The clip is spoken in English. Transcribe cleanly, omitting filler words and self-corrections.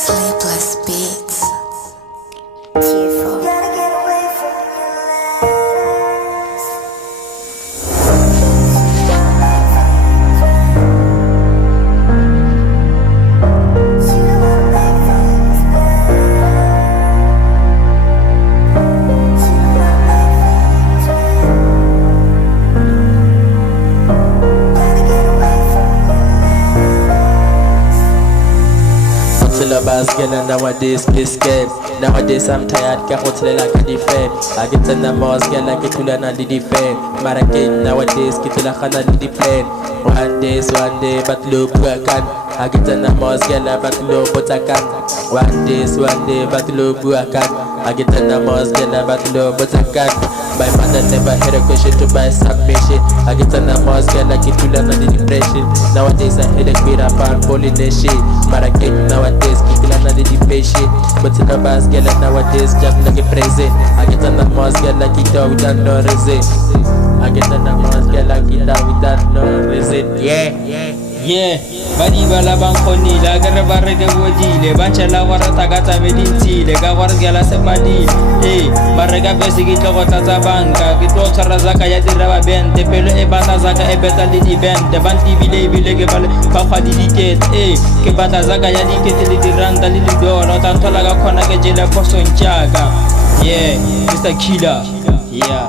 Sleepless beats. Tearful. Gotta get away from your letters. You don't wanna make things better. You don't wanna make things right. Gotta get away from your letters. Botshelo ba sghela nowadays please scared. Nowadays I'm tired ka go tshelela ka di-fan. A ke tsena mo sghela ke thulana le di-fan. Mara ke nowadays ke tulagana le di-plan. One day but lo bua kan. A ke tsena mo sghela but lo botsa kan. One day but lo bua kan. A ke tsena mo sghela but lo botsa kan. My mother never had a question to buy submission. I get on the most girl like it will under the depression. Nowadays I had a great up and falling the shit. But I get nowadays keep it under the depression. But in the bus girl nowadays just like a present. I get on the most girl like it out without no reason. I get on the most girl like it out without no reason. Yeah, badi bala bang khoni la gare bare de wodile bancha la wara tagata medintile ga wara gala se madi bare ga bese ki tlo gotla tsa banka ke tlo tshwara zaka ya diraba bente pelo e bata zaka e beta le di bente banti bile ke bale ba kgwa di dikete ke bata zaka ya dikete le diranta le di dola ta thola ga khona ke jela posong tjaka yeah Mr. Killer yeah